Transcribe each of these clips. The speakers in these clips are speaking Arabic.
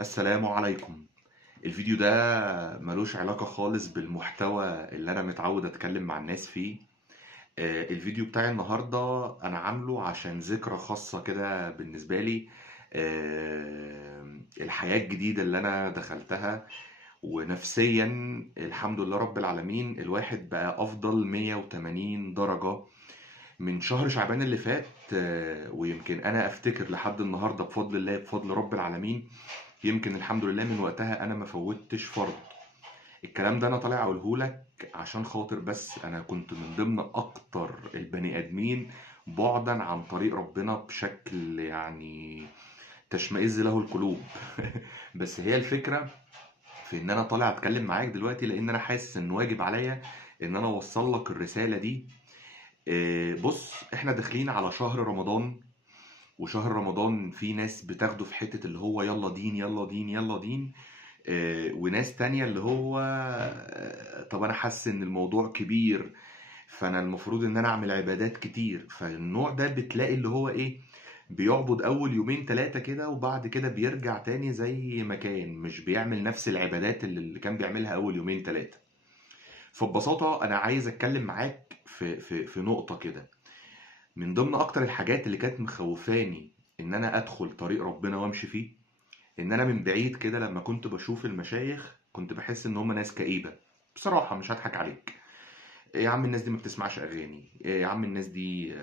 السلام عليكم. الفيديو ده ملوش علاقة خالص بالمحتوى اللي أنا متعود أتكلم مع الناس فيه. الفيديو بتاعي النهاردة أنا عامله عشان ذكرى خاصة كده بالنسبة لي. الحياة الجديدة اللي أنا دخلتها، ونفسيا الحمد لله رب العالمين الواحد بقى أفضل 180 درجة من شهر شعبان اللي فات. ويمكن أنا أفتكر لحد النهاردة بفضل الله بفضل رب العالمين، يمكن الحمد لله من وقتها انا ما فوتش فرض. الكلام ده انا طالع اقوله لك عشان خاطر بس انا كنت من ضمن اكتر البني ادمين بعدا عن طريق ربنا بشكل يعني تشمئز له القلوب. بس هي الفكرة في ان انا طالع اتكلم معاك دلوقتي لان انا حاسس ان واجب عليا ان انا اوصل لك الرسالة دي. بص، احنا داخلين على شهر رمضان، وشهر رمضان في ناس بتاخده في حتة اللي هو يلا دين يلا دين يلا دين. وناس تانية اللي هو طب انا حاسس ان الموضوع كبير، فانا المفروض ان انا اعمل عبادات كتير. فالنوع ده بتلاقي اللي هو ايه، بيعبد اول يومين ثلاثة كده وبعد كده بيرجع تاني زي ما كان، مش بيعمل نفس العبادات اللي كان بيعملها اول يومين ثلاثة. فببساطة انا عايز اتكلم معاك في نقطة كده. من ضمن اكتر الحاجات اللي كانت مخوفاني ان انا ادخل طريق ربنا وامشي فيه، ان انا من بعيد كده لما كنت بشوف المشايخ كنت بحس ان هم ناس كئيبة. بصراحة مش هضحك عليك، يا عم الناس دي ما بتسمعش اغاني، يا عم الناس دي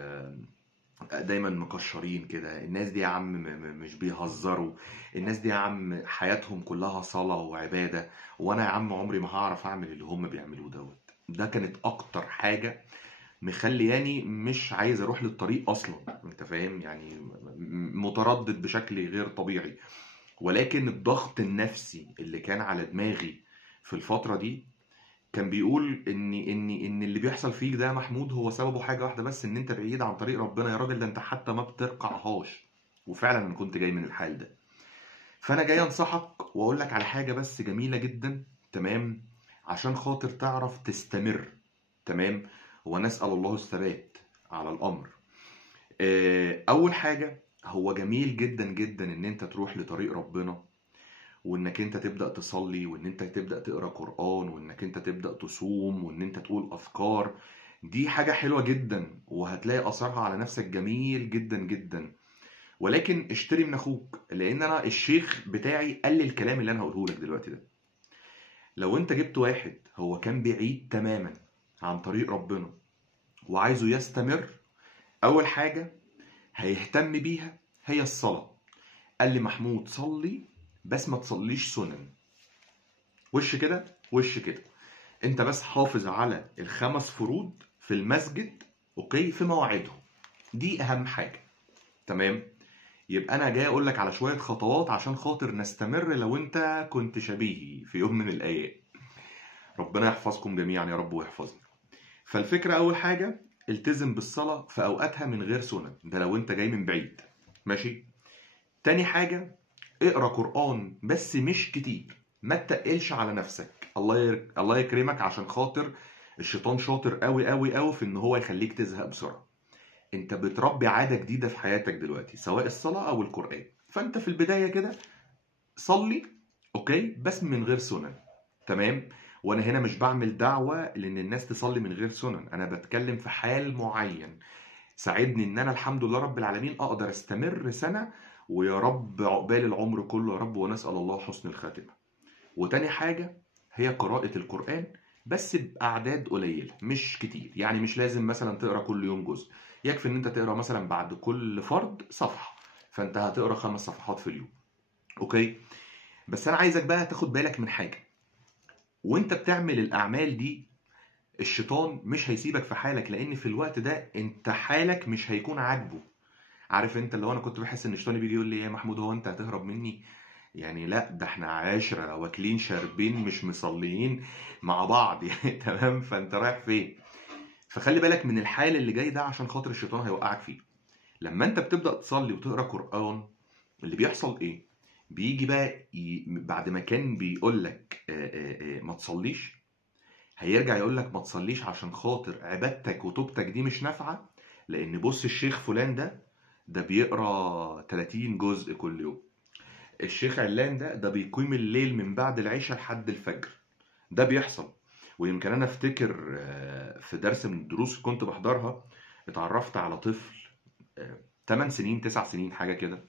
دايما مكشرين كده، الناس دي يا عم مش بيهزروا، الناس دي يا عم حياتهم كلها صلاة وعبادة، وانا يا عم عمري ما هعرف اعمل اللي هم بيعملوه دوت. ده كانت اكتر حاجة مخلياني مش عايز اروح للطريق اصلا، انت فاهم يعني، متردد بشكل غير طبيعي. ولكن الضغط النفسي اللي كان على دماغي في الفترة دي كان بيقول ان اللي بيحصل فيك ده يا محمود هو سببه حاجة واحدة بس، ان انت بعيد عن طريق ربنا يا راجل، ده انت حتى ما بترقعهاش. وفعلا انا كنت جاي من الحال ده. فانا جاي انصحك واقول لك على حاجة بس جميلة جدا، تمام، عشان خاطر تعرف تستمر. تمام. ونسأل الله الثبات على الامر. اول حاجة، هو جميل جدا جدا ان انت تروح لطريق ربنا، وانك انت تبدأ تصلي، وان انت تبدأ تقرأ قرآن، وانك انت تبدأ تصوم، وان انت تقول اذكار. دي حاجة حلوة جدا وهتلاقي اثرها على نفسك جميل جدا جدا. ولكن اشتري من اخوك، لان انا الشيخ بتاعي قال لي الكلام اللي انا هقوله لك دلوقتي ده. لو انت جبت واحد هو كان بعيد تماما عن طريق ربنا وعايزه يستمر، اول حاجة هيهتم بيها هي الصلاة. قال لي محمود صلي بس ما تصليش سنن، وش كده وش كده، انت بس حافظ على الخمس فروض في المسجد، اوكي، في مواعيدهم. دي اهم حاجة. تمام. يبقى انا جاي اقول لك على شوية خطوات عشان خاطر نستمر لو انت كنت شبيهي في يوم من الايام. ربنا يحفظكم جميعا يا رب ويحفظنا. فالفكرة اول حاجة، التزم بالصلاة في اوقاتها من غير سنن، ده لو انت جاي من بعيد. ماشي. تاني حاجة، اقرا قرآن بس مش كتير، ما تتقلش على نفسك. الله يكرمك، عشان خاطر الشيطان شاطر قوي قوي قوي في ان هو يخليك تزهق بسرعة. انت بتربي عادة جديدة في حياتك دلوقتي، سواء الصلاة او القرآن. فانت في البداية كده صلي، اوكي، بس من غير سنن. تمام. وانا هنا مش بعمل دعوة لان الناس تصلي من غير سنن، انا بتكلم في حال معين ساعدني ان انا الحمد لله رب العالمين اقدر استمر سنة، ويا رب عقبال العمر كله يا رب، ونسأل الله حسن الخاتمة. وتاني حاجة هي قراءة القرآن، بس بأعداد قليلة مش كتير. يعني مش لازم مثلا تقرأ كل يوم جزء، يكفي ان انت تقرأ مثلا بعد كل فرض صفحة، فانت هتقرأ 5 صفحات في اليوم. اوكي. بس انا عايزك بقى تاخد بالك من حاجة، وانت بتعمل الاعمال دي الشيطان مش هيسيبك في حالك، لان في الوقت ده انت حالك مش هيكون عاجبه. عارف انت اللي هو انا كنت بحس ان الشيطان بيجي يقول لي يا محمود هو انت هتهرب مني؟ يعني لا، ده احنا عشرة واكلين شاربين مش مصليين مع بعض يعني تمام، فانت رايح فين؟ فخلي بالك من الحال اللي جاي ده عشان خاطر الشيطان هيوقعك فيه. لما انت بتبدأ تصلي وتقرا قرآن، اللي بيحصل ايه؟ بيجي بقى بعد ما كان بيقول لك ما تصليش، هيرجع يقول لك ما تصليش عشان خاطر عبادتك وتوبتك دي مش نافعة. لان بص الشيخ فلان ده بيقرا 30 جزء كل يوم، الشيخ علان ده بيقيم الليل من بعد العشاء لحد الفجر. ده بيحصل. ويمكن انا افتكر في درس من الدروس كنت بحضرها اتعرفت على طفل 8 سنين 9 سنين حاجه كده.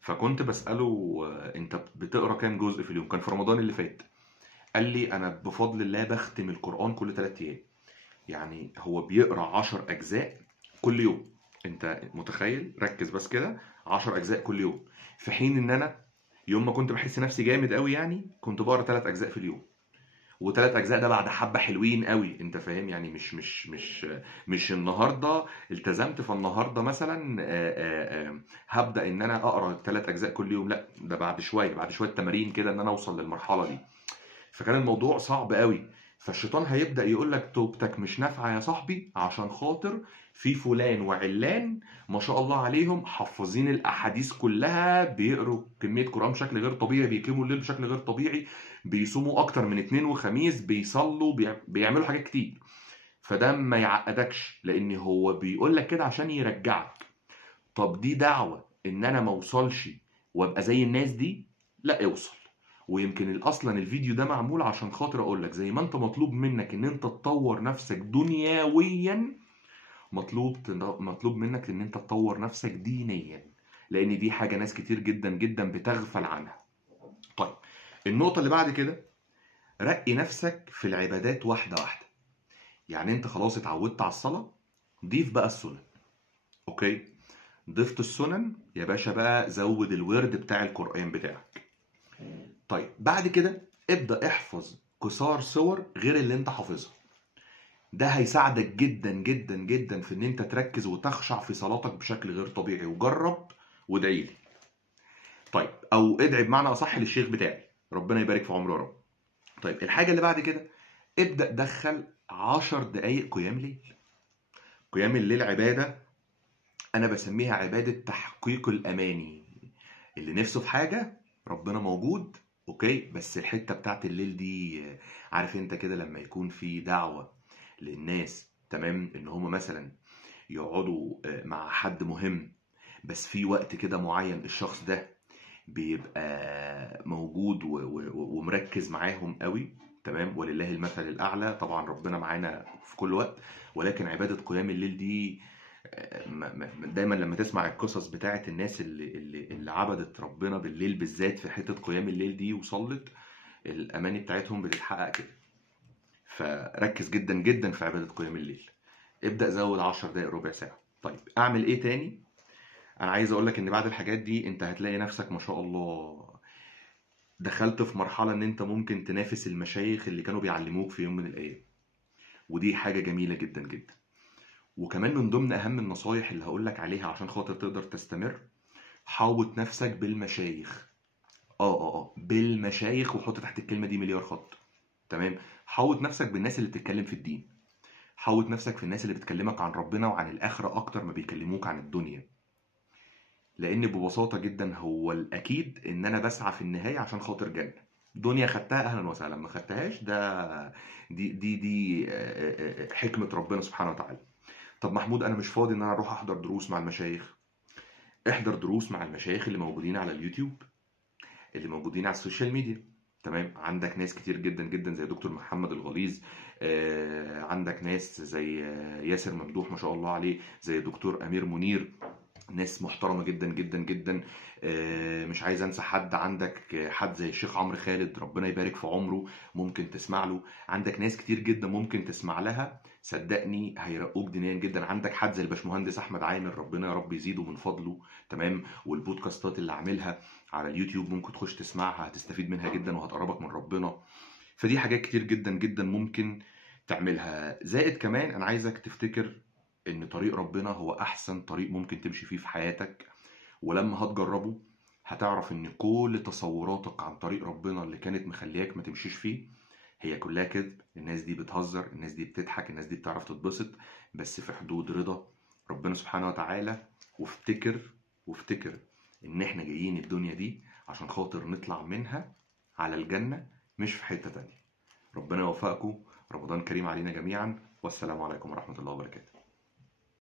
فكنت بساله انت بتقرا كام جزء في اليوم؟ كان في رمضان اللي فات. قال لي انا بفضل الله بختم القران كل 3 ايام. يعني هو بيقرا 10 اجزاء كل يوم. انت متخيل؟ ركز بس كده، 10 اجزاء كل يوم. في حين ان انا يوم ما كنت بحس نفسي جامد قوي يعني كنت بقرا 3 اجزاء في اليوم. وثلاث اجزاء ده بعد حبه حلوين قوي، انت فاهم يعني؟ مش النهارده التزمت فالنهارده مثلا هبدا ان انا اقرا 3 اجزاء كل يوم. لا، ده بعد شويه، بعد شويه تمارين كده ان انا اوصل للمرحله دي. فكان الموضوع صعب قوي. فالشيطان هيبدا يقول لك توبتك مش نافعه يا صاحبي، عشان خاطر في فلان وعلان ما شاء الله عليهم حافظين الاحاديث كلها، بيقروا كميه قران بشكل غير طبيعي، بيقيموا الليل بشكل غير طبيعي، بيصوموا اكتر من اثنين وخميس، بيصلوا، بيعملوا حاجات كتير. فده ما يعقدكش، لان هو بيقول لك كده عشان يرجعك. طب دي دعوه ان انا ما اوصلش وابقى زي الناس دي؟ لا، اوصل. ويمكن اصلا الفيديو ده معمول عشان خاطر اقول لك زي ما انت مطلوب منك ان انت تطور نفسك دنيويا، مطلوب منك ان انت تطور نفسك دينيا، لان دي حاجه ناس كتير جدا جدا بتغفل عنها. طيب، النقطه اللي بعد كده، رقي نفسك في العبادات واحده واحده. يعني انت خلاص اتعودت على الصلاه، ضيف بقى السنن. اوكي؟ ضفت السنن يا باشا، بقى زود الورد بتاع القران بتاعك. طيب بعد كده ابدأ احفظ قصار صور غير اللي انت حافظها. ده هيساعدك جدا جدا جدا في ان انت تركز وتخشع في صلاتك بشكل غير طبيعي. وجرب وادعي لي. طيب، او ادعي بمعنى اصح للشيخ بتاعي، ربنا يبارك في عمره يا رب. طيب الحاجة اللي بعد كده، ابدأ دخل 10 دقايق قيام ليل. قيام الليل عبادة، انا بسميها عبادة تحقيق الاماني. اللي نفسه في حاجة ربنا موجود. اوكي، بس الحتة بتاعت الليل دي، عارف انت كده لما يكون في دعوة للناس، تمام، ان هم مثلا يقعدوا مع حد مهم، بس في وقت كده معين الشخص ده بيبقى موجود ومركز معاهم قوي، تمام، ولله المثل الاعلى. طبعا ربنا معانا في كل وقت، ولكن عبادة قيام الليل دي دايما لما تسمع القصص بتاعت الناس اللي عبدت ربنا بالليل بالذات في حتة قيام الليل دي وصلت، الاماني بتاعتهم بتتحقق كده. فركز جدا جدا في عبادة قيام الليل. ابدأ زود 10 دقايق ربع ساعة. طيب اعمل ايه تاني؟ انا عايز اقول لك ان بعد الحاجات دي انت هتلاقي نفسك ما شاء الله دخلت في مرحلة ان انت ممكن تنافس المشايخ اللي كانوا بيعلموك في يوم من الايام. ودي حاجة جميلة جدا جدا. وكمان من ضمن اهم النصايح اللي هقول لك عليها عشان خاطر تقدر تستمر، حاوط نفسك بالمشايخ. بالمشايخ، وحط تحت الكلمة دي مليار خط. تمام؟ حاوط نفسك بالناس اللي بتتكلم في الدين. حاوط نفسك في الناس اللي بتكلمك عن ربنا وعن الآخرة أكتر ما بيكلموك عن الدنيا. لأن ببساطة جدا هو الأكيد إن أنا بسعى في النهاية عشان خاطر جنة. دنيا خدتها أهلا وسهلا، ما خدتهاش ده دي حكمة ربنا سبحانه وتعالى. طب محمود أنا مش فاضي إن أنا أروح أحضر دروس مع المشايخ. احضر دروس مع المشايخ اللي موجودين على اليوتيوب، اللي موجودين على السوشيال ميديا. تمام؟ عندك ناس كتير جدا جدا زي دكتور محمد الغليظ، عندك ناس زي ياسر ممدوح ما شاء الله عليه، زي دكتور امير منير، ناس محترمه جدا جدا جدا. مش عايز انسى حد. عندك حد زي الشيخ عمرو خالد، ربنا يبارك في عمره، ممكن تسمع له. عندك ناس كتير جدا ممكن تسمع لها، صدقني هيرقوك دينيا جدا. عندك حد زي الباشمهندس احمد عامر، ربنا يا رب يزيده من فضله، تمام. والبودكاستات اللي عاملها على اليوتيوب ممكن تخش تسمعها، هتستفيد منها جدا وهتقربك من ربنا. فدي حاجات كتير جدا جدا ممكن تعملها. زائد كمان انا عايزك تفتكر ان طريق ربنا هو احسن طريق ممكن تمشي فيه في حياتك. ولما هتجربه هتعرف ان كل تصوراتك عن طريق ربنا اللي كانت مخلياك ما تمشيش فيه هي كلها كذب. الناس دي بتهزر، الناس دي بتضحك، الناس دي بتعرف تتبسط، بس في حدود رضا ربنا سبحانه وتعالى. وافتكر ان احنا جايين الدنيا دي عشان خاطر نطلع منها على الجنة، مش في حتة تانية. ربنا يوفقكم. رمضان كريم علينا جميعا، والسلام عليكم ورحمة الله وبركاته.